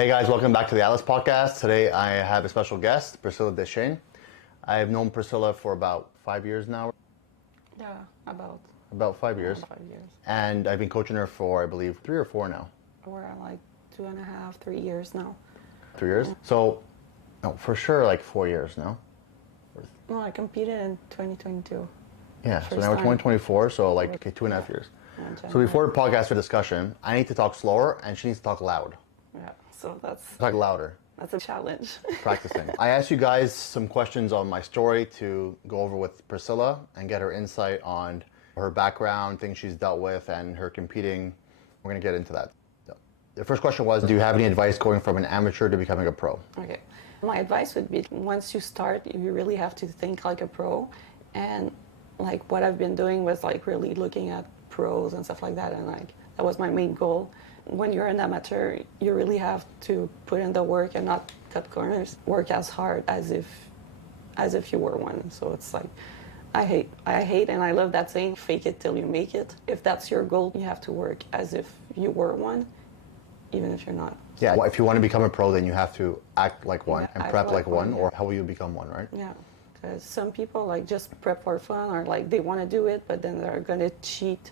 Hey guys, welcome back to the Atlas Podcast. Today I have a special guest, Prescilla Deschenes. I've known Prescilla for about 5 years now. Yeah, about 5 years. About 5 years. And I've been coaching her for, I believe, 3 or 4 now. We're at like 2.5, 3 years now. 3 years? Yeah. So, no, for sure like 4 years now. No, I competed in 2022. Yeah, so now we're 2024, so like, okay, 2.5 years. So before the podcast or discussion, I need to talk slower and she needs to talk loud. Yeah, so that's... Talk louder. That's a challenge. Practicing. I asked you guys some questions on my story to go over with Prescilla and get her insight on her background, things she's dealt with, and her competing. We're going to get into that. The first question was, do you have any advice going from an amateur to becoming a pro? Okay. My advice would be, once you start, you really have to think like a pro. And like what I've been doing was like really looking at pros and stuff like that. And like that was my main goal. When you're an amateur, you really have to put in the work and not cut corners. Work as hard as if you were one. So it's like, I hate and I love that saying, fake it till you make it. If that's your goal, you have to work as if you were one, even if you're not. Yeah, well, if you want to become a pro, then you have to act like one and prep like one, yeah. Or how will you become one, right? Yeah, because some people like just prep for fun, or like they want to do it, but then they're going to cheat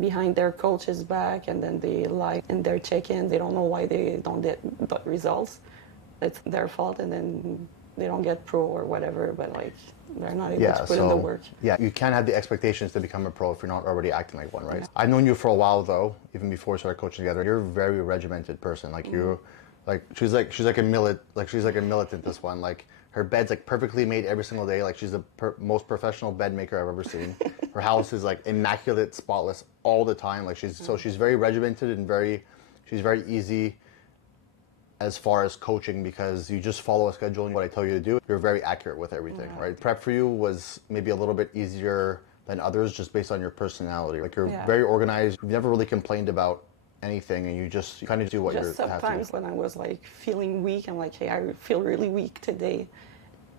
behind their coach's back, and then they lie in their check-in. They don't know why they don't get the results. It's their fault, and then they don't get pro or whatever, but like they're not able to put in the work. Yeah, you can't have the expectations to become a pro if you're not already acting like one, right? Yeah. I've known you for a while though, even before we started coaching together. You're a very regimented person. Like you're, like she's like a militant. This one, like her bed's like perfectly made every single day. Like she's the most professional bed maker I've ever seen. Her house is like immaculate, spotless all the time. Like she's very regimented and she's very easy as far as coaching, because you just follow a schedule and what I tell you to do. You're very accurate with everything, right? Prep for you was maybe a little bit easier than others just based on your personality. Like you're very organized. You've never really complained about anything, and you kind of do what you're just sometimes when I was like feeling weak, I'm like, hey, I feel really weak today.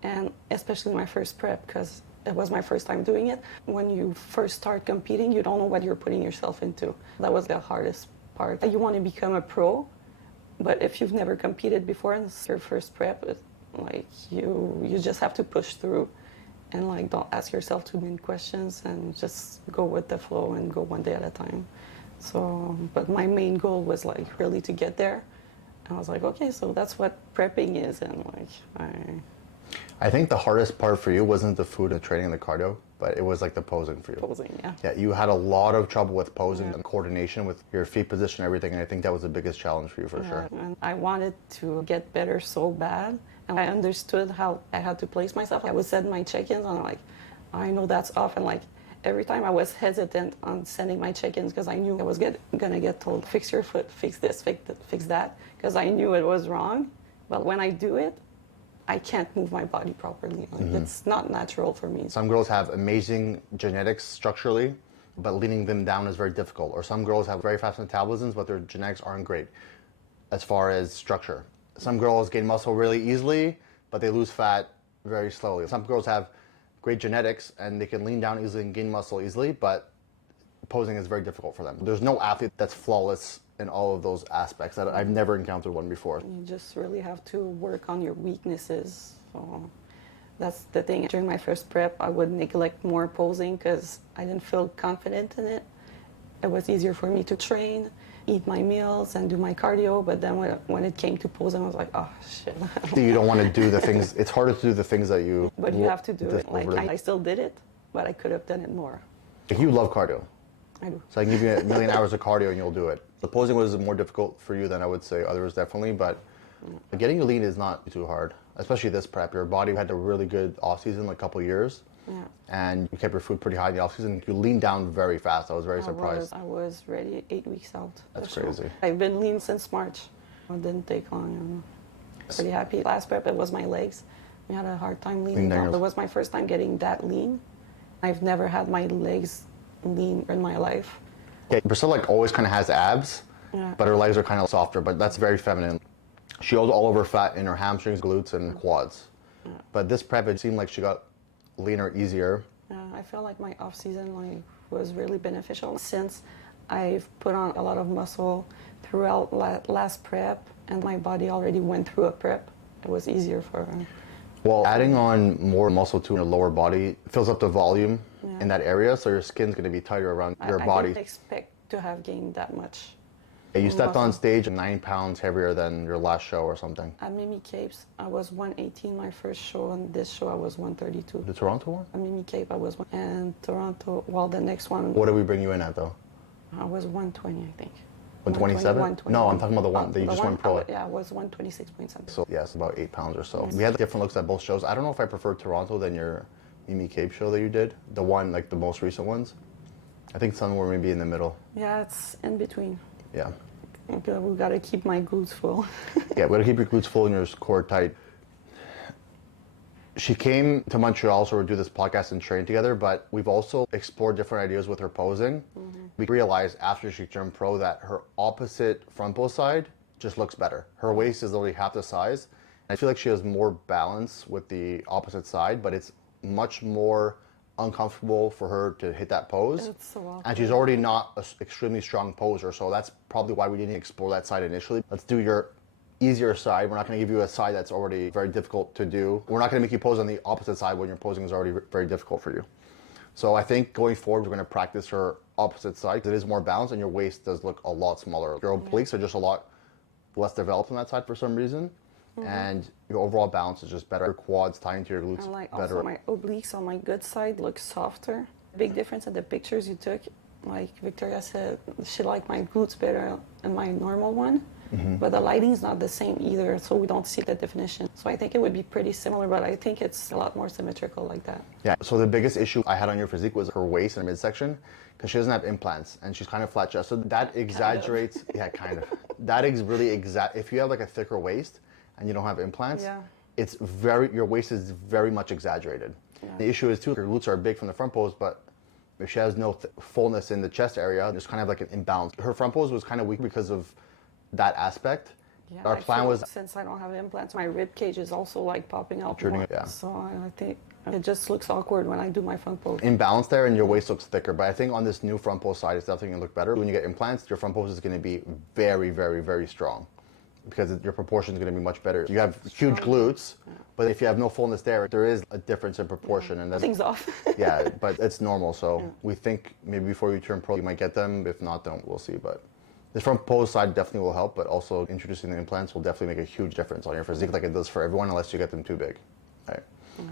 And especially my first prep, because it was my first time doing it. When you first start competing, you don't know what you're putting yourself into. That was the hardest part. You want to become a pro, but if you've never competed before and it's your first prep, like you just have to push through and like don't ask yourself too many questions and just go with the flow and go one day at a time. So, but my main goal was like really to get there. And I was like, okay, so that's what prepping is. And like, I think the hardest part for you wasn't the food and training and the cardio, but it was like the posing for you. Posing, yeah. Yeah, you had a lot of trouble with posing and coordination with your feet position and everything, and I think that was the biggest challenge for you for sure. And I wanted to get better so bad, and I understood how I had to place myself. I would set my check-ins, and I'm like, I know that's off, and like every time I was hesitant on sending my check-ins because I knew I was gonna get told, fix your foot, fix this, fix that, because I knew it was wrong. But when I do it, I can't move my body properly. Like, it's not natural for me. Some girls have amazing genetics structurally, but leaning them down is very difficult. Or some girls have very fast metabolisms, but their genetics aren't great as far as structure. Some girls gain muscle really easily, but they lose fat very slowly. Some girls have great genetics and they can lean down easily and gain muscle easily, but posing is very difficult for them. There's no athlete that's flawless in all of those aspects. I've never encountered one before. You just really have to work on your weaknesses. So that's the thing. During my first prep, I would neglect more posing because I didn't feel confident in it. It was easier for me to train, eat my meals, and do my cardio. But then when it came to posing, I was like, oh, shit. You don't want to do the things. It's harder to do the things that you... But you have to do it. Like, I still did it, but I could have done it more. You love cardio. I do. So I can give you 1,000,000 hours of cardio and you'll do it. The posing was more difficult for you than I would say others, definitely, but getting you lean is not too hard, especially this prep. Your body had a really good off-season, like a couple of years, and you kept your food pretty high in the off-season. You leaned down very fast. I was very surprised. I was ready 8 weeks out. That's crazy. I've been lean since March. It didn't take long. I'm pretty happy. Last prep, it was my legs. We had a hard time leaning down. It was my first time getting that lean. I've never had my legs lean in my life. Yeah, Prescilla like always kind of has abs, but her legs are kind of softer, but that's very feminine. She holds all of her fat in her hamstrings, glutes, and quads. But this prep, it seemed like she got leaner easier. I feel like my off-season was really beneficial since I've put on a lot of muscle throughout last prep, and my body already went through a prep. It was easier for her. Well, adding on more muscle to your lower body fills up the volume in that area, so your skin's going to be tighter around your body. I didn't expect to have gained that much. You stepped on stage 9 pounds heavier than your last show or something. At Mimi Capes, I was 118 my first show, and this show I was 132. The Toronto one? At Mimi Cape, I was and Toronto. Well, the next one. What did we bring you in at though? I was 120, I think. 127? No, I'm talking about the one that you just went pro. Yeah, I was 126 point something. So yes, about 8 pounds or so. We had different looks at both shows. I don't know if I prefer Toronto than your Mimi Cape show that you did. The one, like the most recent ones. I think somewhere maybe in the middle. Yeah, it's in between. Yeah. Okay, we gotta keep my glutes full. Yeah, we gotta keep your glutes full and your core tight. She came to Montreal so we do this podcast and train together, but we've also explored different ideas with her posing. We realized after she turned pro that her opposite front pose side just looks better. Her waist is only half the size. I feel like she has more balance with the opposite side, but it's much more uncomfortable for her to hit that pose. It's so awkward. And she's already not an extremely strong poser, so that's probably why we didn't explore that side initially. Let's do your easier side. We're not going to give you a side that's already very difficult to do. We're not going to make you pose on the opposite side when your posing is already very difficult for you. So I think going forward, we're going to practice her opposite side because it is more balanced and your waist does look a lot smaller. Your obliques are just a lot less developed on that side for some reason. And your overall balance is just better. Your quads tying to your glutes And like better. also my obliques on my good side look softer. Big difference in the pictures you took. Like Victoria said, she liked my glutes better than my normal one. But the lighting's not the same either, so we don't see the definition. So I think it would be pretty similar, but I think it's a lot more symmetrical like that. Yeah, so the biggest issue I had on your physique was her waist and midsection because she doesn't have implants and she's kind of flat chested. So that exaggerates, kind of. That is really if you have like a thicker waist and you don't have implants, it's your waist is very much exaggerated. The issue is too, her glutes are big from the front pose, but if she has no fullness in the chest area, there's kind of like an imbalance. Her front pose was kind of weak because of that aspect. Yeah, Our plan was, since I don't have implants, my rib cage is also like popping out more. Yeah. So I think it just looks awkward when I do my front pose. Imbalance there and your waist looks thicker. But I think on this new front pose side, it's definitely gonna look better. When you get implants, your front pose is gonna be very, very, very strong because your proportion is gonna be much better. You have huge glutes, but if you have no fullness there is a difference in proportion. And that's, Things off. yeah, but it's normal. So we think maybe before you turn pro, you might get them. If not, then we'll see. But the front pose side definitely will help, but also introducing the implants will definitely make a huge difference on your physique like it does for everyone unless you get them too big. All right. Yeah.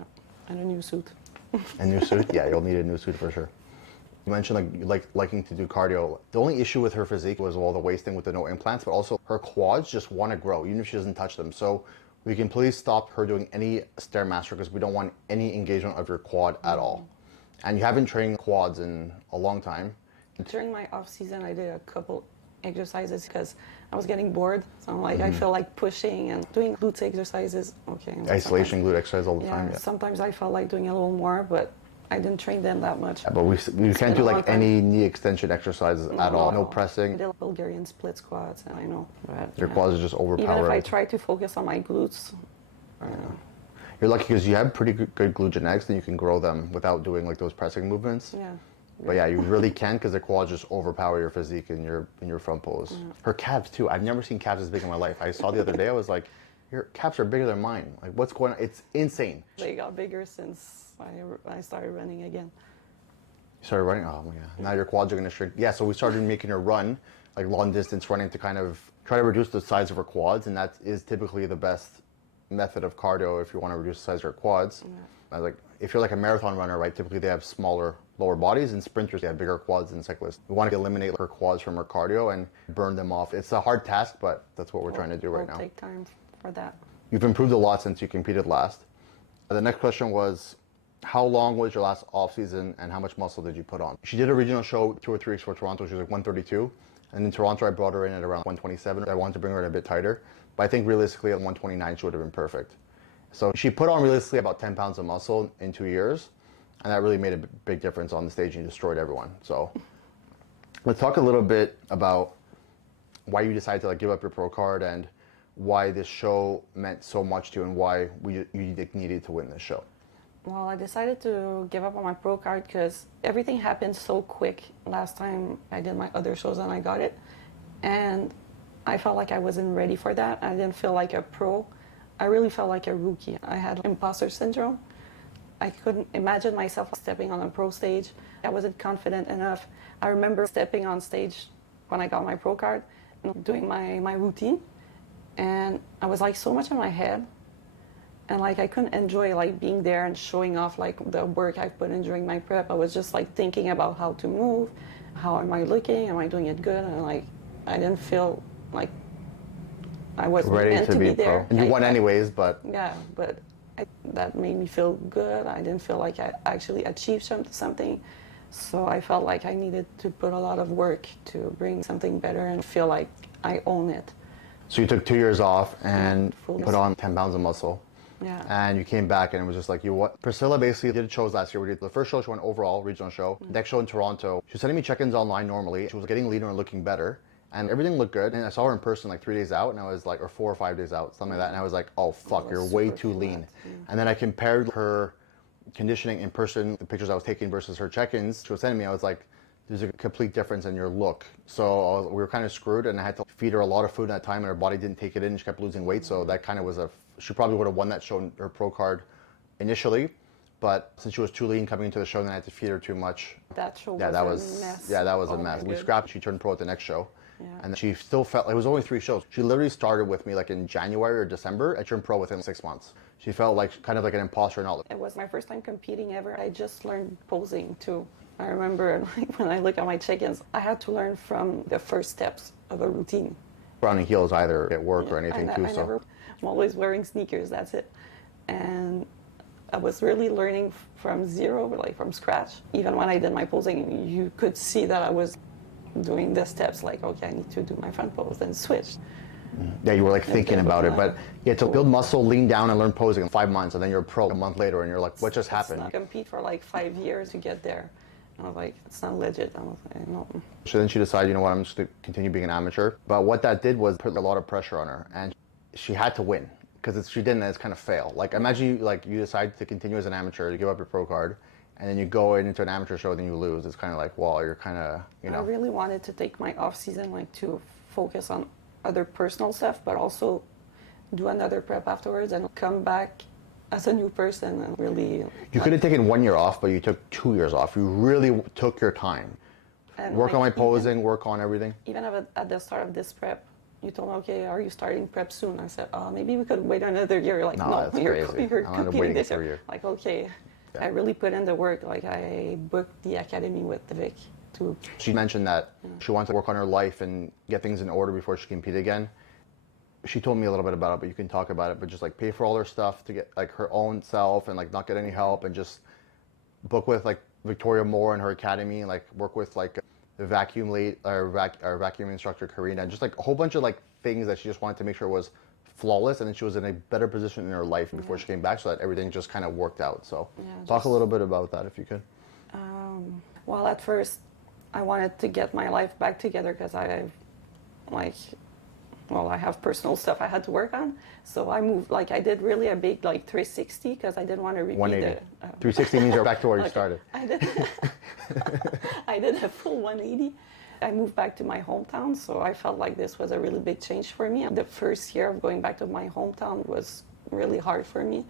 And a new suit. A new suit? Yeah, you'll need a new suit for sure. You mentioned liking to do cardio. The only issue with her physique was the waist thing with the no implants, but also her quads just want to grow even if she doesn't touch them. So we can please stop her doing any Stairmaster because we don't want any engagement of your quad at all. And you haven't trained quads in a long time. During my off season, I did a couple exercises because I was getting bored. So I'm like, I feel like pushing and doing glutes exercises. Okay. Isolation glute exercise all the time. Yeah. Sometimes I felt like doing a little more, but I didn't train them that much. Yeah, but we can't do like any knee extension exercises at all. No pressing. I did Bulgarian split squats, and I know. But, your quads are just overpowered. Even if I try to focus on my glutes. You're lucky because you have pretty good glute genetics and you can grow them without doing like those pressing movements. Yeah. But yeah, you really can because the quads just overpower your physique in your front pose. Her calves too. I've never seen calves as big in my life. I saw the other day. I was like, your calves are bigger than mine. Like, what's going on? It's insane. They got bigger since I started running again. You started running? Oh my god. Now your quads are going to shrink. Yeah, so we started making her run, like long distance running to kind of try to reduce the size of her quads, and that is typically the best method of cardio if you want to reduce the size of your quads. I was like, if you're like a marathon runner, right, typically they have smaller lower bodies, and sprinters, they have bigger quads than cyclists. We want to eliminate her quads from her cardio and burn them off. It's a hard task, but that's what we're trying to do right now. It'll take time for that. You've improved a lot since you competed last. The next question was, how long was your last off season and how much muscle did you put on? She did a regional show 2 or 3 weeks for Toronto. She was like 132. And in Toronto, I brought her in at around 127. I wanted to bring her in a bit tighter. But I think realistically at 129, she would have been perfect. So she put on realistically about 10 pounds of muscle in 2 years. And that really made a big difference on the stage and destroyed everyone. So let's talk a little bit about why you decided to give up your pro card and why this show meant so much to you and why you needed to win this show. Well, I decided to give up on my pro card because everything happened so quick last time I did my other shows and I got it. And I felt like I wasn't ready for that. I didn't feel like a pro. I really felt like a rookie. I had imposter syndrome. I couldn't imagine myself stepping on a pro stage. I wasn't confident enough. I remember stepping on stage when I got my pro card, doing my routine, and I was like so much in my head, and like I couldn't enjoy like being there and showing off like the work I've put in during my prep. I was just like thinking about how to move, how am I looking, am I doing it good, and like I didn't feel like I was Ready meant to be there. pro. And you won anyways, but yeah, but that made me feel good. I didn't feel like I actually achieved something. So I felt like I needed to put a lot of work to bring something better and feel like I own it. so you took 2 years off and Full put on 10 pounds of muscle. Yeah. And you came back and it was just like, you what? Priscilla basically did shows last year. We did the first show, she went overall, regional show. Next show in Toronto. She was sending me check-ins online normally. She was getting leaner and looking better. And everything looked good. And I saw her in person like 3 days out and I was like, or 4 or 5 days out, something like that. And I was like, oh fuck, you're way too lean. And then I compared her conditioning in person, the pictures I was taking versus her check-ins she was sending me. I was like, there's a complete difference in your look. So we were kind of screwed and I had to feed her a lot of food at that time and her body didn't take it in. She kept losing weight. So that kind of was she probably would have won that show, her pro card initially. But since she was too lean coming into the show, then I had to feed her too much. That show Yeah, was a mess. Yeah, that was Oh a mess. my We God. scrapped, she turned pro at the next show. Yeah. And she still felt, it was only 3 shows. She literally started with me like in January or December and turned pro within 6 months. She felt like kind of like an imposter and all. It was my first time competing ever. I just learned posing too. I remember like, when I look at my check-ins, I had to learn from the first steps of a routine. Running heels either at work or anything too. I'm always wearing sneakers, that's it. And I was really learning from zero, like from scratch. Even when I did my posing, you could see that I was doing the steps like, okay, I need to do my front pose and switch. Yeah, you were like thinking about it, but you had to build muscle, lean down and learn posing in 5 months and then you're a pro a month later and you're like, what just happened? I compete for like 5 years to get there. I was like, it's not legit. I was like, no. So then she decided, you know what, I'm just going to continue being an amateur. But what that did was put a lot of pressure on her and she had to win. Because if she didn't, it's kind of fail. Like imagine you decide to continue as an amateur, you give up your pro card, and then you go into an amateur show, then you lose. It's kind of like, well, you're kind of, you know. I really wanted to take my off season like to focus on other personal stuff, but also do another prep afterwards and come back as a new person and really. You could have taken 1 year off, but you took 2 years off. You really took your time. And work on my like, posing, work on everything. Even at the start of this prep, you told me, okay, are you starting prep soon? I said, oh, maybe we could wait another year. You're like, No, that's you're crazy. competing I'm not waiting this for a year. year. Like, okay. Yeah. I really put in the work. Like, I booked the academy with Vic too. She mentioned that she wants to work on her life and get things in order before she compete again. She told me a little bit about it, but you can talk about it. But just like pay for all her stuff to get like her own self and like not get any help and just book with like Victoria Moore and her academy and like work with like the vacuum vacuum instructor Karina and just like a whole bunch of like things that she just wanted to make sure was flawless and then she was in a better position in her life before she came back so that everything just kind of worked out. So talk a little bit about that if you could. Well, at first I wanted to get my life back together because I have personal stuff I had to work on. So I moved, like I did really a big like 360 because I didn't want to repeat 180. 360 means you're back to where you started. I did a full 180. I moved back to my hometown, so I felt like this was a really big change for me. The first year of going back to my hometown was really hard for me,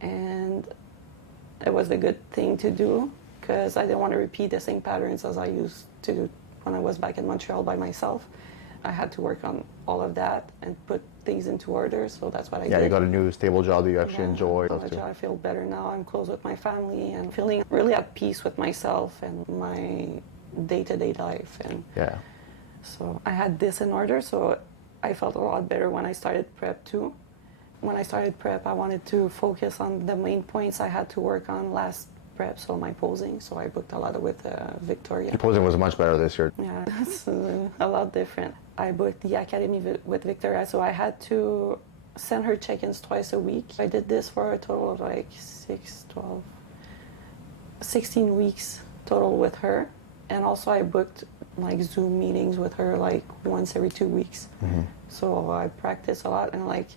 and it was a good thing to do because I didn't want to repeat the same patterns as I used to do when I was back in Montreal by myself. I had to work on all of that and put things into order, so that's what I did. Yeah, you got a new stable job that you actually enjoy. I feel better now. I'm close with my family and feeling really at peace with myself and my day-to-day life. And yeah. So I had this in order, so I felt a lot better when I started prep too. When I started prep, I wanted to focus on the main points I had to work on last prep, so my posing. So I booked a lot with Victoria. Your posing was much better this year. Yeah, it's a lot different. I booked the academy with Victoria, so I had to send her check-ins twice a week. I did this for a total of like 16 weeks total with her. And also I booked like Zoom meetings with her like once every 2 weeks. Mm-hmm. So I practiced a lot, and like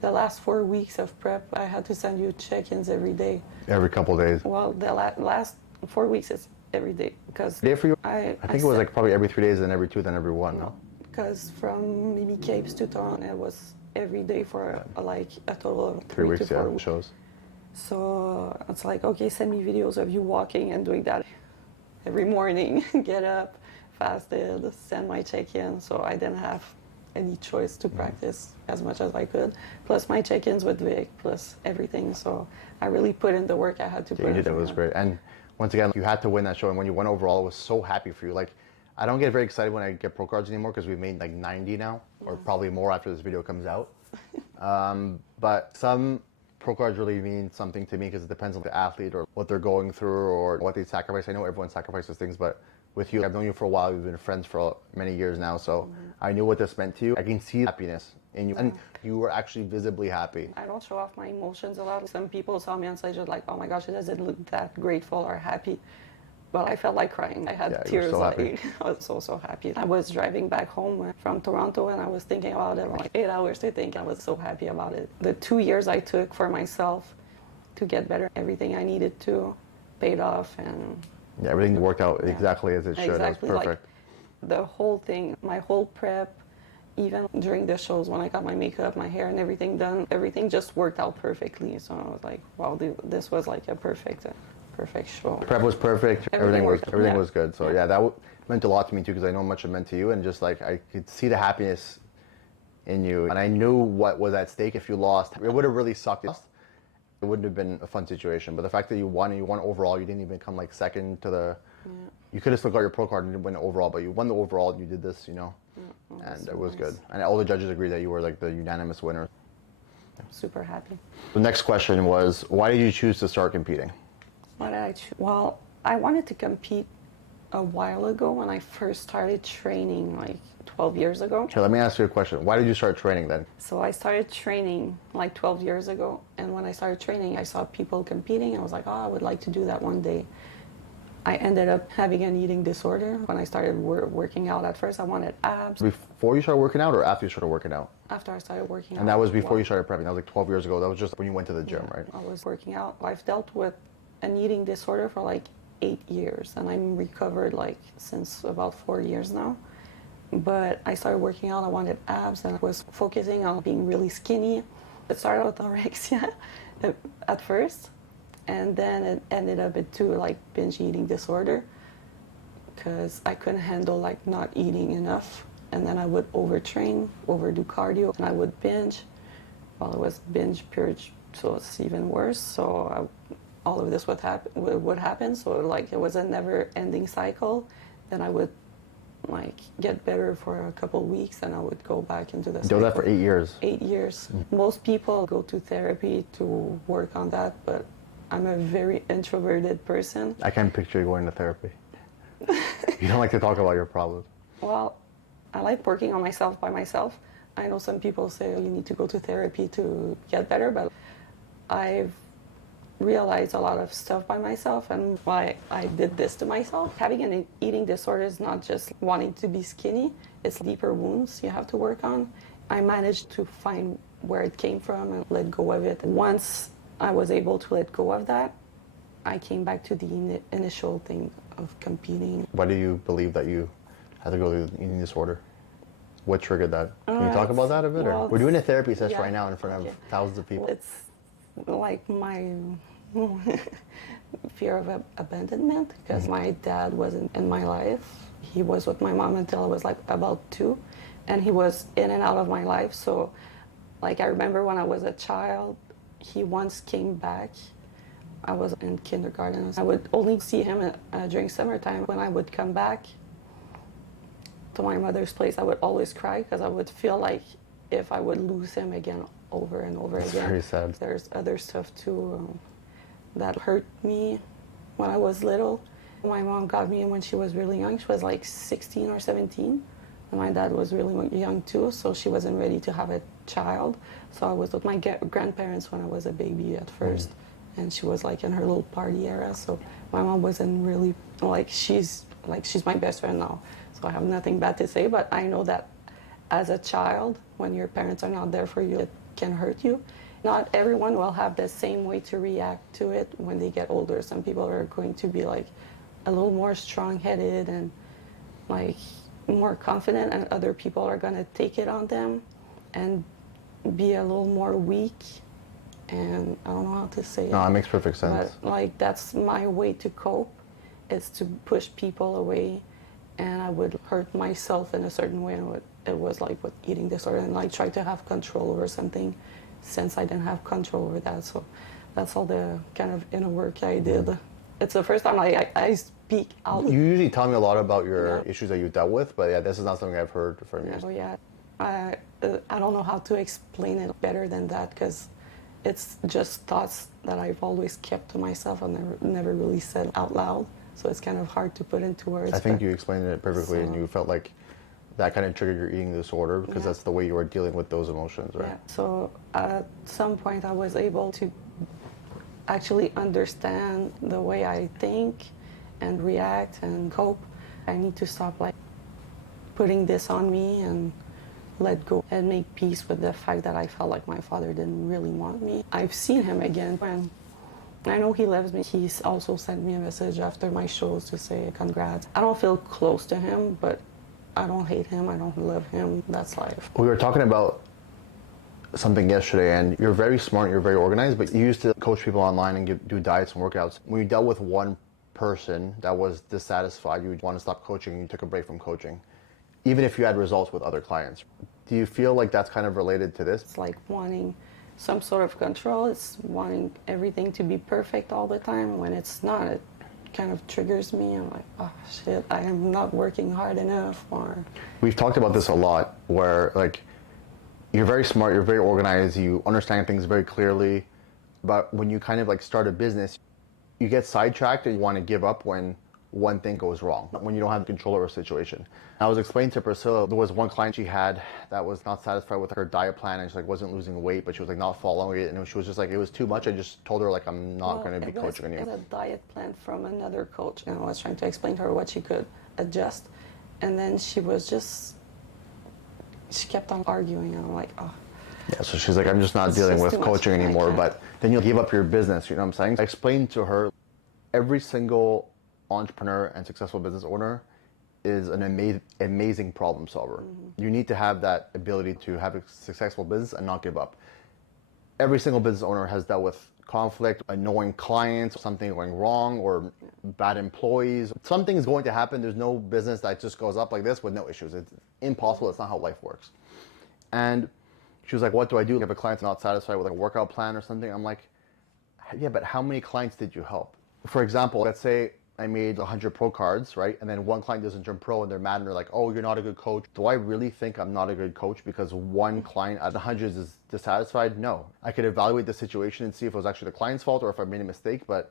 the last 4 weeks of prep, I had to send you check-ins every day. Every couple of days. Well, the last 4 weeks is every day because day for you? I think it was like probably every 3 days, then every 2, then every 1. No. because from maybe Capes to Toronto, it was every day for like a total of 3 weeks, to 4 yeah, weeks. shows. So it's like, okay, send me videos of you walking and doing that every morning. Get up, fasted, send my check-in. So I didn't have any choice to practice as much as I could. Plus my check-ins with Vic, plus everything. So I really put in the work I had to put in. It was great. And once again, you had to win that show. And when you won overall, I was so happy for you. Like, I don't get very excited when I get pro cards anymore because we've made like 90 now, or probably more after this video comes out. But some pro cards really mean something to me because it depends on the athlete or what they're going through or what they sacrifice. I know everyone sacrifices things, but with you, I've known you for a while. We've been friends for many years now, so I knew what this meant to you. I can see happiness in you, and you were actually visibly happy. I don't show off my emotions a lot. Some people saw me on stage like, oh my gosh, she doesn't look that grateful or happy. But I felt like crying. I had tears. So like, happy. I was so happy. I was driving back home from Toronto and I was thinking about it, like 8 hours to think. I was so happy about it. The 2 years I took for myself to get better, everything I needed to paid off, and yeah, everything worked out exactly as it should. Exactly, it was perfect. Like, the whole thing, my whole prep, even during the shows when I got my makeup, my hair and everything done, everything just worked out perfectly. So I was like, wow, this was like a perfect show. Prep was perfect. Everything was good. So yeah, that meant a lot to me too because I know how much it meant to you, and just like I could see the happiness in you, and I knew what was at stake if you lost. It would have really sucked. It wouldn't have been a fun situation. But the fact that you won and you won overall, you didn't even come like second to the. You could have still got your pro card and didn't win the overall, but you won the overall and you did this, and it was good. And all the judges agreed that you were like the unanimous winner. I'm super happy. The next question was, why did you choose to start competing? Why did I choose? Well, I wanted to compete a while ago when I first started training, like 12 years ago. Okay, let me ask you a question. Why did you start training then? So I started training like 12 years ago, and when I started training, I saw people competing. I was like, oh, I would like to do that one day. I ended up having an eating disorder. When I started working out at first, I wanted abs. Before you started working out or after you started working out? After I started working out. And that was before you started prepping. That was like 12 years ago. That was just when you went to the gym, right? I was working out. I've dealt with an eating disorder for like 8 years, and I'm recovered like since about 4 years now. But I started working out. I wanted abs, and I was focusing on being really skinny. It started with anorexia at first. And then it ended up into like binge eating disorder because I couldn't handle like not eating enough. And then I would overtrain, overdo cardio, and I would binge. Well, it was binge purge, so it's even worse. So all of this would happen. So like it was a never-ending cycle. Then I would like get better for a couple weeks, and I would go back into the cycle. You did that for 8 years. 8 years. Most people go to therapy to work on that, but I'm a very introverted person. I can't picture you going to therapy. You don't like to talk about your problems. Well, I like working on myself by myself. I know some people say you need to go to therapy to get better, but I've realized a lot of stuff by myself and why I did this to myself. Having an eating disorder is not just wanting to be skinny, it's deeper wounds you have to work on. I managed to find where it came from and let go of it. Once I was able to let go of that, I came back to the initial thing of competing. Why do you believe that you had to go through the eating disorder? What triggered that? Can you talk about that a bit? Well, we're doing a therapy session right now in front of thousands of people. It's like my fear of abandonment because my dad wasn't in my life. He was with my mom until I was like about 2, and he was in and out of my life. So like I remember when I was a child, he once came back. I was in kindergarten. I would only see him during summertime. When I would come back to my mother's place, I would always cry because I would feel like if I would lose him again over and over again. Very sad. There's other stuff too that hurt me when I was little. My mom got me when she was really young. She was like 16 or 17. And my dad was really young too, so she wasn't ready to have a child. So I was with my grandparents when I was a baby at first. And she was like in her little party era. So my mom wasn't really she's my best friend now. So I have nothing bad to say, but I know that as a child, when your parents are not there for you, it can hurt you. Not everyone will have the same way to react to it when they get older. Some people are going to be like a little more strong-headed and like more confident and other people are going to take it on them and be a little more weak. And I don't know how to say it. No, it makes perfect sense. But like that's my way to cope, is to push people away, and I would hurt myself in a certain way. And it was like with eating disorder, and like try to have control over something, since I didn't have control over that. So that's all the kind of inner work I did. It's the first time I speak out. You usually tell me a lot about your issues that you dealt with, but yeah, this is not something I've heard from you. So yeah, I don't know how to explain it better than that, because it's just thoughts that I've always kept to myself and never really said out loud. So it's kind of hard to put into words. I think you explained it perfectly, and you felt like that kind of triggered your eating disorder because that's the way you were dealing with those emotions, right? Yeah. So at some point I was able to actually understand the way I think and react and cope. I need to stop like putting this on me and let go and make peace with the fact that I felt like my father didn't really want me. I've seen him again, and I know he loves me. He's also sent me a message after my shows to say congrats. I don't feel close to him, but I don't hate him, I don't love him. That's life. We were talking about something yesterday, and you're very smart, you're very organized, but you used to coach people online and do diets and workouts. When you dealt with one person that was dissatisfied, you would want to stop coaching, and you took a break from coaching, even if you had results with other clients. Do you feel like that's kind of related to this? It's like wanting some sort of control. It's wanting everything to be perfect all the time. When it's not, it kind of triggers me. I'm like, oh shit, I am not working hard enough. Or We've talked about this a lot, where like you're very smart, you're very organized, you understand things very clearly, but when you kind of like start a business, you get sidetracked and you want to give up when one thing goes wrong, when you don't have control over a situation. I was explaining to Priscilla, there was one client she had that was not satisfied with her diet plan, and she like wasn't losing weight, but she was like not following it, and she was just like, it was too much. I just told her like, I'm not going to be coaching anymore. It was a diet plan from another coach, and I was trying to explain to her what she could adjust, and then she kept on arguing, and I'm like, oh. Yeah, so she's like, I'm just not dealing with coaching anymore, but then you'll give up your business, you know what I'm saying? I explained to her, every single entrepreneur and successful business owner is an amazing problem solver. You need to have that ability to have a successful business and not give up. Every single business owner has dealt with conflict, annoying clients, something going wrong, or bad employees. Something's going to happen. There's no business that just goes up like this with no issues. It's impossible. It's not how life works. And she was like, what do I do if a client's not satisfied with like a workout plan or something? I'm like, yeah, but how many clients did you help? For example, let's say I made 100 pro cards, right? And then one client doesn't turn pro and they're mad and they're like, oh, you're not a good coach. Do I really think I'm not a good coach because one client out of the hundreds is dissatisfied? No. I could evaluate the situation and see if it was actually the client's fault or if I made a mistake, but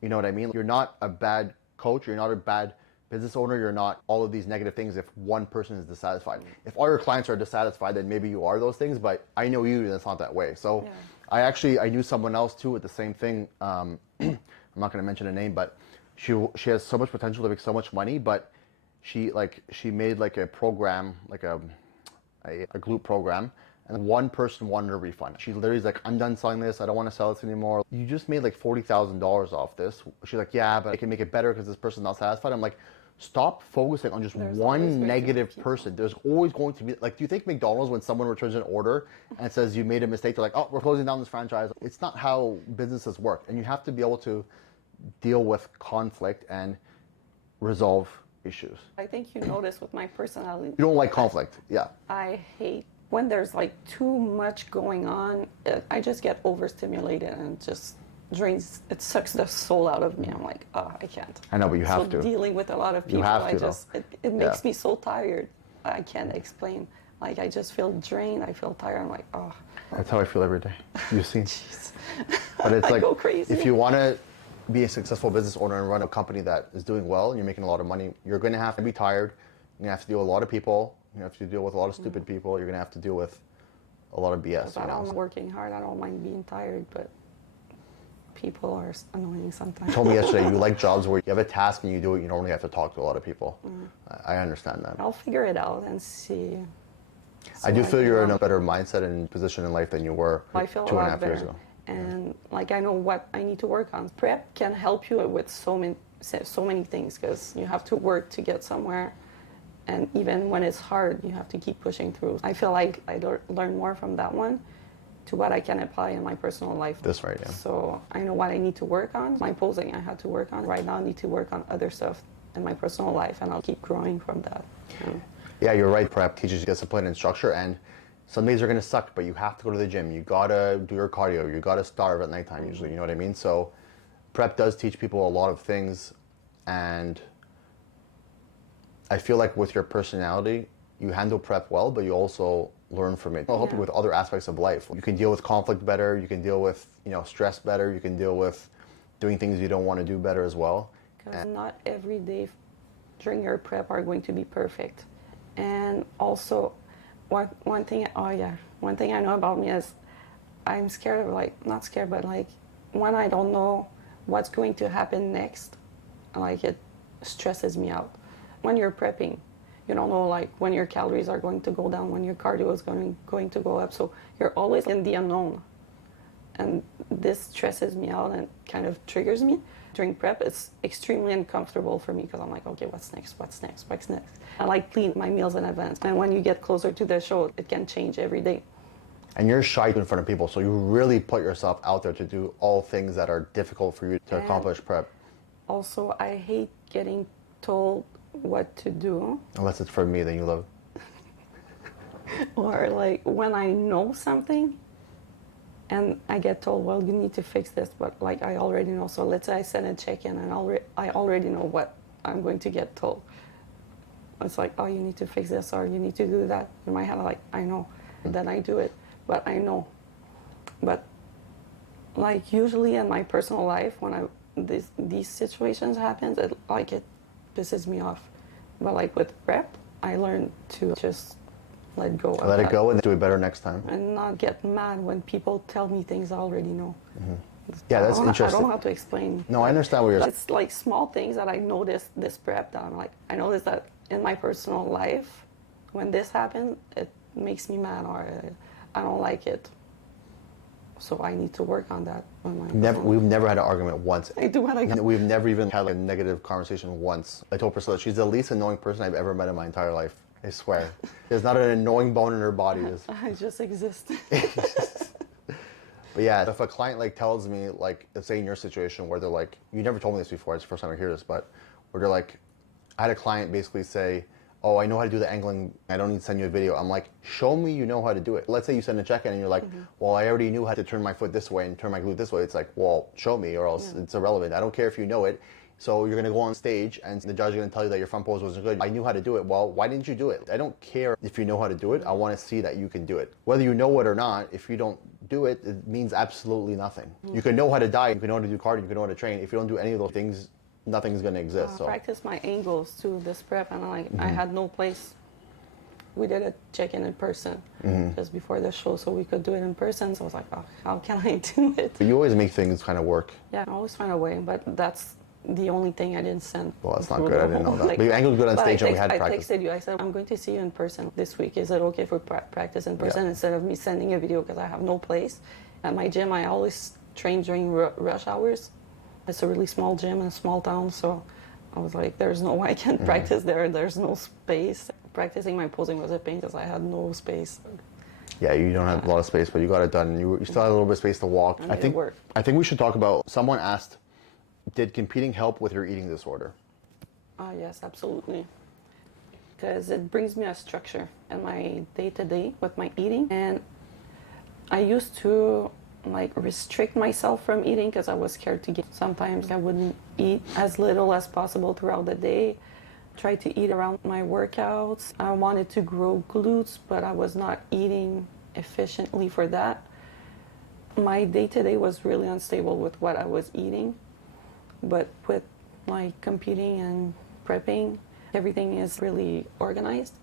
you know what I mean? You're not a bad coach, you're not a bad business owner, you're not all of these negative things if one person is dissatisfied. If all your clients are dissatisfied, then maybe you are those things, but I know you and it's not that way. So yeah. I knew someone else too with the same thing. I'm not gonna mention a name, but she has so much potential to make so much money, but she made like a program, like a group program, and one person wanted a refund. She literally is like, I'm done selling this, I don't want to sell this anymore. You just made like $40,000 off this. She's like, yeah, but I can make it better because this person's not satisfied. I'm like, stop focusing on just one negative person. There's always going to be, like, do you think McDonald's, when someone returns an order and says you made a mistake, they're like, oh, we're closing down this franchise? It's not how businesses work. And you have to be able to deal with conflict and resolve issues. I think you notice with my personality. You don't like conflict, yeah. I hate when there's like too much going on. I just get overstimulated and just drains, it sucks the soul out of me. I'm like, oh, I can't. I know, but you have to. Dealing with a lot of people, it makes me so tired. I can't explain. Like, I just feel drained, I feel tired. I'm like, oh. That's how I feel every day. You see? But it's like, go crazy. If you want to be a successful business owner and run a company that is doing well and you're making a lot of money, you're going to have to be tired. You're going to have to deal with a lot of people. You have to deal with a lot of stupid people. You're going to have to deal with a lot of BS. I'm working hard. I don't mind being tired, but people are annoying sometimes. You told me yesterday you like jobs where you have a task and you do it. You don't really have to talk to a lot of people. I understand that. I'll figure it out and see. I do feel you're in a better mindset and position in life than you were 2.5 years ago. And like, I know what I need to work on. Prep can help you with so many things, because you have to work to get somewhere, And even when it's hard, you have to keep pushing through. I feel like I learn more from that one to what I can apply in my personal life. That's right, yeah. So I know what I need to work on. My posing I had to work on. Right now I need to work on other stuff in my personal life, and I'll keep growing from that. Yeah, you're right. Prep teaches you discipline and structure, and some days are going to suck, but you have to go to the gym. You got to do your cardio. You got to starve at nighttime usually, you know what I mean? So prep does teach people a lot of things, and I feel like with your personality, you handle prep well, but you also learn from it. It'll help you with other aspects of life. You can deal with conflict better. You can deal with, stress better. You can deal with doing things you don't want to do better as well. Because not every day during your prep are going to be perfect. And also, one thing I know about me is I'm scared of, not scared, but when I don't know what's going to happen next, it stresses me out. When you're prepping, you don't know when your calories are going to go down, when your cardio is going to go up. So you're always in the unknown. And this stresses me out and kind of triggers me. During prep, it's extremely uncomfortable for me because I'm like, okay, what's next? I plan my meals in advance. And when you get closer to the show, it can change every day. And you're shy in front of people, so you really put yourself out there to do all things that are difficult for you to accomplish prep. Also, I hate getting told what to do. Unless it's for me, then you love. Or when I know something and I get told, well, you need to fix this, but I already know. So let's say I send a check-in and I already know what I'm going to get told. It's oh, you need to fix this or you need to do that. In my head, I know. Then I do it, but I know. But usually in my personal life, when these situations happen, it pisses me off. But with prep, I learned to just let go of Let it that. go and do it better next time. And not get mad when people tell me things I already know. Yeah, that's interesting. I don't know how to explain. No, I understand what you're saying. It's small things that I noticed this prep that I'm I noticed that in my personal life, when this happens, it makes me mad or I don't like it. So I need to work on that. We've never had an argument once. We've never even had a negative conversation once. I told Priscilla, she's the least annoying person I've ever met in my entire life. I swear. There's not an annoying bone in her body. I just exist. But yeah, if a client tells me, say in your situation where they're you never told me this before, it's the first time I hear this, but where they're I had a client basically say, oh, I know how to do the angling, I don't need to send you a video. I'm show me you know how to do it. Let's say you send a check-in and you're well, I already knew how to turn my foot this way and turn my glute this way. It's well, show me or else it's irrelevant. I don't care if you know it. So you're going to go on stage and the judge is going to tell you that your front pose wasn't good. I knew how to do it. Well, why didn't you do it? I don't care if you know how to do it. I want to see that you can do it. Whether you know it or not, if you don't do it, it means absolutely nothing. You can know how to diet, you can know how to do cardio, you can know how to train. If you don't do any of those things, nothing's going to exist. I practiced my angles to this prep and I had no place. We did a check-in in person just before the show so we could do it in person. So I was oh, how can I do it? But you always make things kind of work. Yeah, I always find a way, but that's the only thing I didn't send. Well, that's not good. I didn't know that. But you angled good on stage and we had practice. I texted you. I said, I'm going to see you in person this week. Is it okay if we practice in person instead of me sending a video because I have no place? At my gym, I always train during rush hours. It's a really small gym in a small town, so I was there's no way I can practice there. There's no space. Practicing my posing was a pain because I had no space. Yeah, you don't have a lot of space, but you got it done. You still had a little bit of space to walk. I think we should talk about, someone asked, did competing help with your eating disorder? Yes, absolutely. Because it brings me a structure in my day-to-day with my eating. And I used to restrict myself from eating because I was scared to get. Sometimes I wouldn't eat as little as possible throughout the day. Try to eat around my workouts. I wanted to grow glutes, but I was not eating efficiently for that. My day-to-day was really unstable with what I was eating. But with competing and prepping, everything is really organized.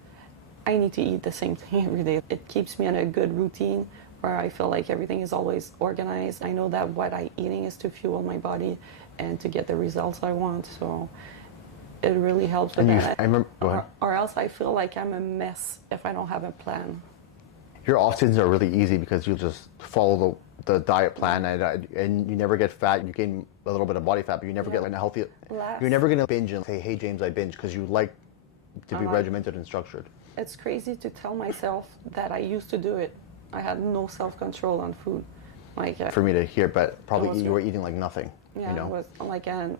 I need to eat the same thing every day. It keeps me in a good routine where I feel like everything is always organized. I know that what I'm eating is to fuel my body and to get the results I want. So it really helps with that. Or else I feel like I'm a mess if I don't have a plan. Your off seasons are really easy because you just follow the diet plan and you never get fat. You gain a little bit of body fat, but you never get a healthy. You're never gonna binge and say, "Hey James, I binge," because you like to be regimented and structured. It's crazy to tell myself that I used to do it. I had no self-control on food. Like For me to hear, but probably you were good. eating like nothing. Yeah, you know? it was like, and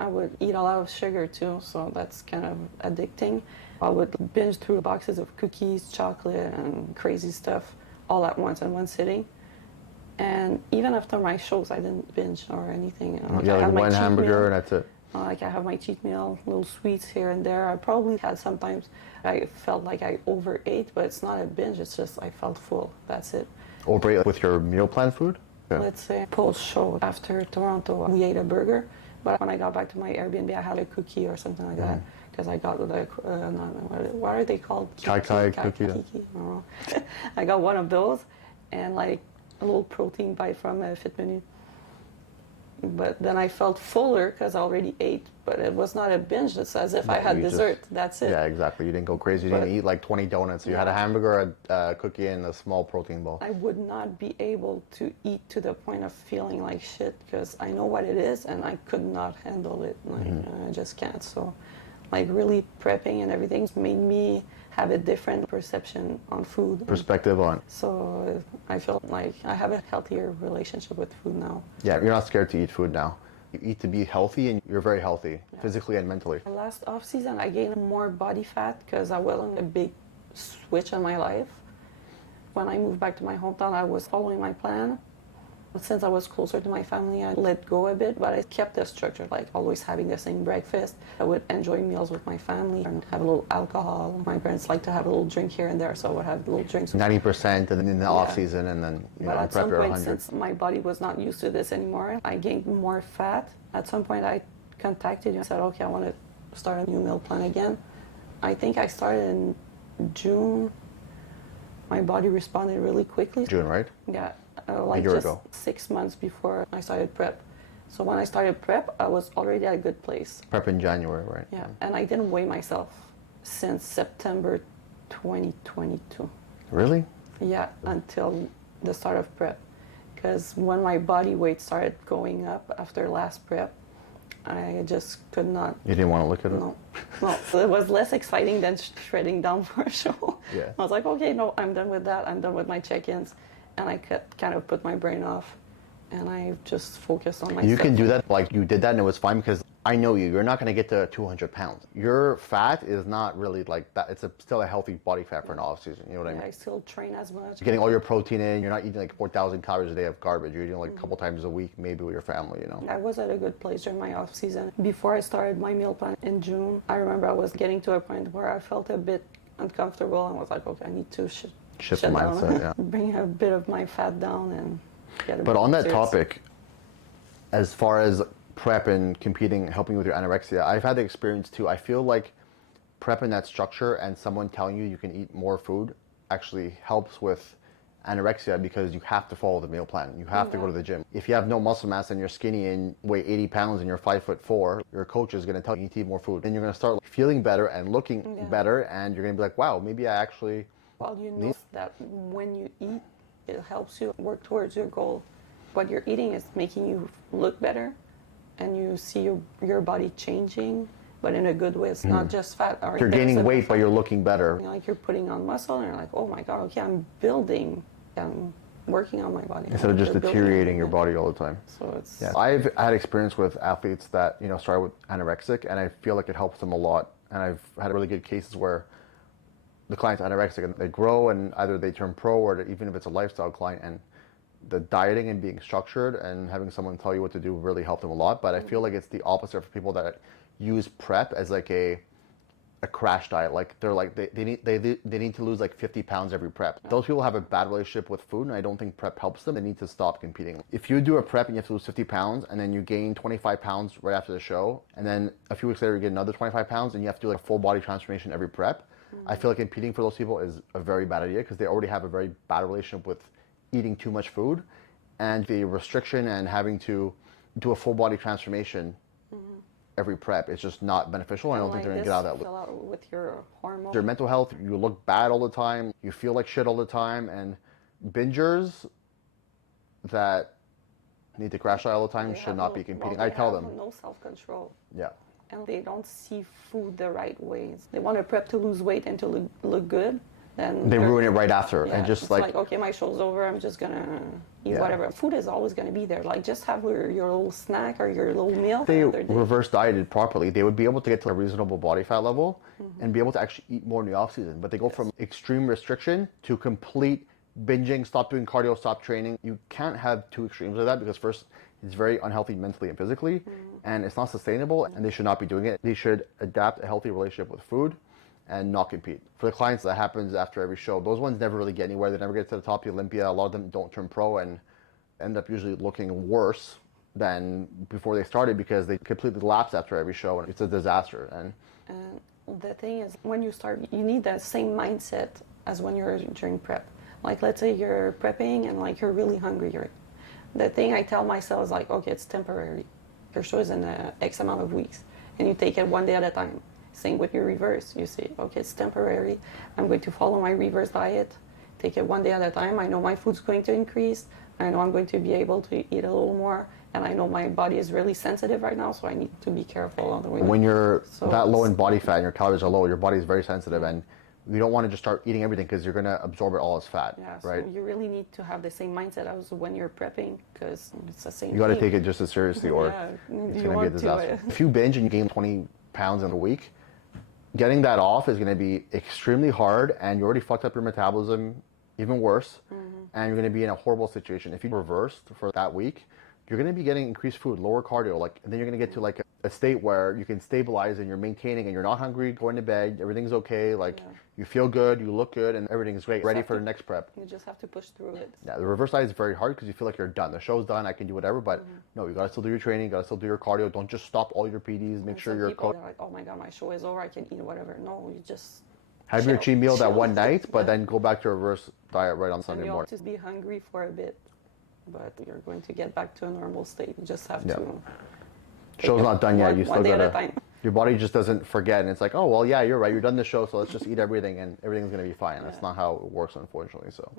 I would eat a lot of sugar too, so that's kind of addicting. I would binge through boxes of cookies, chocolate, and crazy stuff all at once in one sitting. And even after my shows, I didn't binge or anything. Like one hamburger and that's it. Like I have my cheat meal, little sweets here and there. I probably had sometimes I felt like I overate, but it's not a binge. It's just I felt full. That's it. Overeat with your meal plan food? Yeah. Let's say post-show after Toronto, we ate a burger. But when I got back to my Airbnb, I had a cookie or something like that. Because I got like, what are they called? Kai cookie. I don't know. I got one of those and like a little protein bite from a Fit Menu. But then I felt fuller because I already ate, but it was not a binge. It's as if I had dessert. That's it. Yeah, exactly. You didn't go crazy. You didn't eat like 20 donuts. You had a hamburger, a cookie, and a small protein ball. I would not be able to eat to the point of feeling like shit because I know what it is and I could not handle it. Like, I just can't. So, like, really prepping and everything's made me have a different perception on food. Perspective on. So I feel like I have a healthier relationship with food now. Yeah, you're not scared to eat food now. You eat to be healthy, and you're very healthy, physically and mentally. Last off season, I gained more body fat because I was on a big switch in my life. When I moved back to my hometown, I was following my plan. Since I was closer to my family, I let go a bit, but I kept the structure, like always having the same breakfast. I would enjoy meals with my family and have a little alcohol. My parents like to have a little drink here and there, so I would have little drinks. 90% and then in the off season, and then but at prep some your point, 100. since my body was not used to this anymore, I gained more fat. At some point, I contacted you and said, okay, I want to start a new meal plan again. I think I started in June. My body responded really quickly. June, right? Yeah. Like a year just ago. 6 months before I started prep. So when I started prep, I was already at a good place. Prep in January, right? Yeah, and I didn't weigh myself since September 2022. Really? Yeah, until the start of prep. Because when my body weight started going up after last prep, I just could not. You didn't want to look at it? No. Well, it was less exciting than shredding down for a show. Yeah. I was like, okay, no, I'm done with that. I'm done with my check-ins. And I could kind of put my brain off. And I just focused on myself. You can do that, like you did that and it was fine because I know you. You're not going to get to 200 pounds. Your fat is not really like that. It's still a healthy body fat for an off season. You know what I mean? I still train as much. You're getting all your protein in. You're not eating like 4,000 calories a day of garbage. You're eating like a couple times a week, maybe with your family, you know? I was at a good place during my off season. Before I started my meal plan in June, I remember I was getting to a point where I felt a bit uncomfortable and was like, okay, I need to Shift the mindset, yeah. Bring a bit of my fat down and get a But bit on that serious. topic, as far as prep and competing, helping with your anorexia, I've had the experience too. I feel like prep and that structure and someone telling you can eat more food actually helps with anorexia because you have to follow the meal plan. You have to go to the gym. If you have no muscle mass and you're skinny and weigh 80 pounds and you're 5'4", your coach is going to tell you need to eat more food. And you're going to start feeling better and looking better, and you're going to be like, wow, maybe I actually... Well, you know that when you eat, it helps you work towards your goal. What you're eating is making you look better, and you see your body changing, but in a good way. It's not just fat. Or You're gaining weight, but you're looking better. Like you're putting on muscle, and you're like, oh my God, okay, I'm building. I'm working on my body. Instead of just deteriorating your body all the time. So it's... Yeah. I've had experience with athletes that, started with anorexic, and I feel like it helps them a lot. And I've had really good cases where the client's anorexic and they grow and either they turn pro or even if it's a lifestyle client, and the dieting and being structured and having someone tell you what to do really helped them a lot. But I feel like it's the opposite for people that use prep as like a crash diet. Like they're like they need to lose like 50 pounds every prep. Those people have a bad relationship with food, and I don't think prep helps them. They need to stop competing. If you do a prep and you have to lose 50 pounds and then you gain 25 pounds right after the show, and then a few weeks later you get another 25 pounds and you have to do like a full body transformation every prep, I feel like competing for those people is a very bad idea because they already have a very bad relationship with eating too much food, and the restriction and having to do a full body transformation every prep is just not beneficial. I don't think they're going to get out of that. Fill out with your hormones. Your mental health, you look bad all the time, you feel like shit all the time, and bingers that need to crash out all the time should not be competing. I tell them. No self-control. Yeah. and they don't see food the right ways. They want to prep to lose weight and to look good. Then they ruin it right after, yeah, and just it's like okay, my show's over, I'm just gonna eat whatever. Food is always gonna be there. Like, just have your little snack or your little meal. they reverse dieted properly, they would be able to get to a reasonable body fat level and be able to actually eat more in the off season. But they go from extreme restriction to complete binging, stop doing cardio, stop training. You can't have two extremes of that, because first, it's very unhealthy mentally and physically, and it's not sustainable, and they should not be doing it. They should adapt a healthy relationship with food and not compete. For the clients, that happens after every show. Those ones never really get anywhere. They never get to the top of the Olympia. A lot of them don't turn pro and end up usually looking worse than before they started, because they completely lapse after every show, and it's a disaster. And the thing is, when you start, you need that same mindset as when you're during prep. Like, let's say you're prepping and like you're really hungry. The thing I tell myself is like, okay, it's temporary. Your show is in X amount of weeks, and you take it one day at a time. Same with your reverse. You say, okay, it's temporary. I'm going to follow my reverse diet. Take it one day at a time. I know my food's going to increase. I know I'm going to be able to eat a little more. And I know my body is really sensitive right now, so I need to be careful on the way. When you're that low in body fat and your calories are low, your body is very sensitive, and you don't want to just start eating everything, because you're going to absorb it all as fat, right? So you really need to have the same mindset as when you're prepping, because it's the same You got to take it just as seriously, or it's going to be a disaster. If you binge and you gain 20 pounds in a week, getting that off is going to be extremely hard, and you already fucked up your metabolism even worse, and you're going to be in a horrible situation. If you reversed for that week, you're going to be getting increased food, lower cardio, and then you're going to get to like a state where you can stabilize and you're maintaining, and you're not hungry, going to bed, everything's okay, you feel good, you look good, and everything's great, ready for the next prep. You just have to push through it. Yeah, the reverse diet is very hard, because you feel like you're done. The show's done, I can do whatever, but no, you got to still do your training, you got to still do your cardio. Don't just stop all your PDs, make sure you're people are like, oh my God, my show is over, I can eat whatever. No, you just have your cheat meal that one night, but then go back to reverse diet right on Sunday morning. You have to be hungry for a bit, but you're going to get back to a normal state. You just have to. Show's not done yet. You still gotta. Your body just doesn't forget, and it's like, oh well, yeah, you're right. You're done the show, so let's just eat everything, and everything's gonna be fine. That's not how it works, unfortunately. So.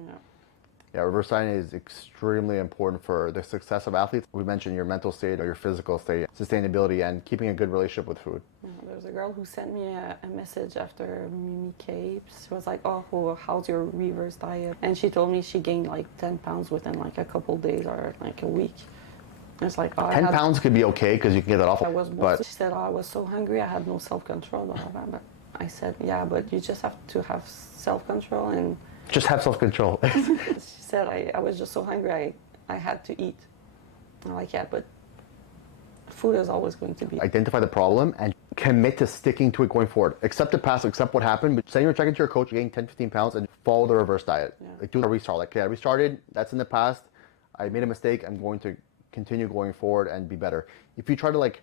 Yeah, reverse dieting is extremely important for the success of athletes. We mentioned your mental state or your physical state, sustainability, and keeping a good relationship with food. There's a girl who sent me a message after Mimi Capes. She was like, oh, how's your reverse diet? And she told me she gained like 10 pounds within like a couple days or like a week. It's like, 10 pounds could be okay, because you can get that off. But she said, I was so hungry, I had no self-control. But I said, yeah, but you just have to have self-control and... Just have self-control. She said, I was just so hungry, I had to eat. I'm like, yeah, but food is always going to be. Identify the problem and commit to sticking to it going forward. Accept the past, accept what happened, but send your check into your coach, you gain 10, 15 pounds, and follow the reverse diet. Like, do a restart. Like, okay, I restarted, that's in the past, I made a mistake, I'm going to continue going forward and be better. If you try to like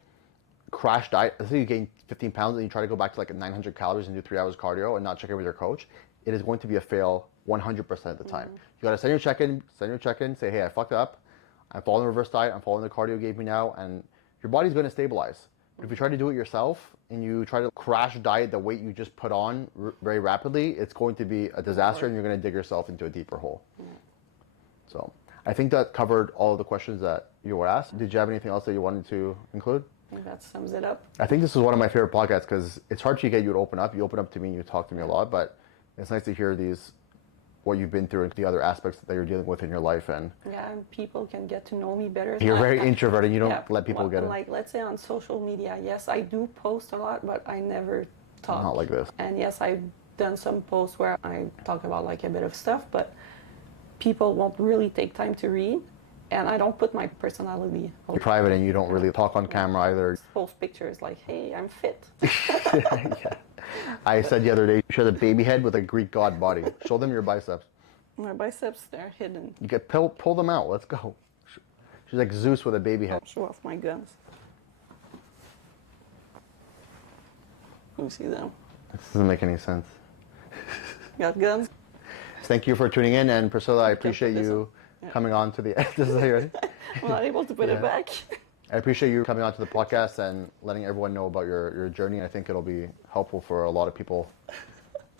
crash diet, let's say you gain 15 pounds and you try to go back to like 900 calories and do 3 hours cardio and not check in with your coach, it is going to be a fail 100% of the time. You gotta send your check-in, say, hey, I fucked up, I'm following the reverse diet, I'm following the cardio you gave me now, and your body's gonna stabilize. But if you try to do it yourself and you try to crash diet the weight you just put on very rapidly, it's going to be a disaster, and you're gonna dig yourself into a deeper hole. So I think that covered all of the questions that you were asked. Did you have anything else that you wanted to include? I think that sums it up. I think this is one of my favorite podcasts, because it's hard to get you to open up. You open up to me and you talk to me a lot, but it's nice to hear what you've been through and the other aspects that you're dealing with in your life. And people can get to know me better. You're very introverted, you don't let people get it. Like, let's say on social media, yes, I do post a lot, but I never talk. Not like this. And yes, I've done some posts where I talk about like a bit of stuff, but people won't really take time to read. And I don't put my personality. You're private and you don't really talk on camera either. Post pictures like, hey, I'm fit. Yeah. I said the other day, you show the baby head with a Greek god body. Show them your biceps. My biceps, they're hidden. You get pull them out. Let's go. She's like Zeus with a baby head. I'll show off my guns. You see them? This doesn't make any sense. Got guns? Thank you for tuning in, and Prescilla, I appreciate you coming on to the end. I'm not able to put it back. I appreciate you coming on to the podcast and letting everyone know about your journey. I think it'll be helpful for a lot of people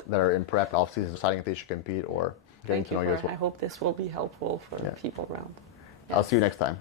that are in prep, off-season, deciding if they should compete or getting to know you as well. I hope this will be helpful for people around. I'll see you next time.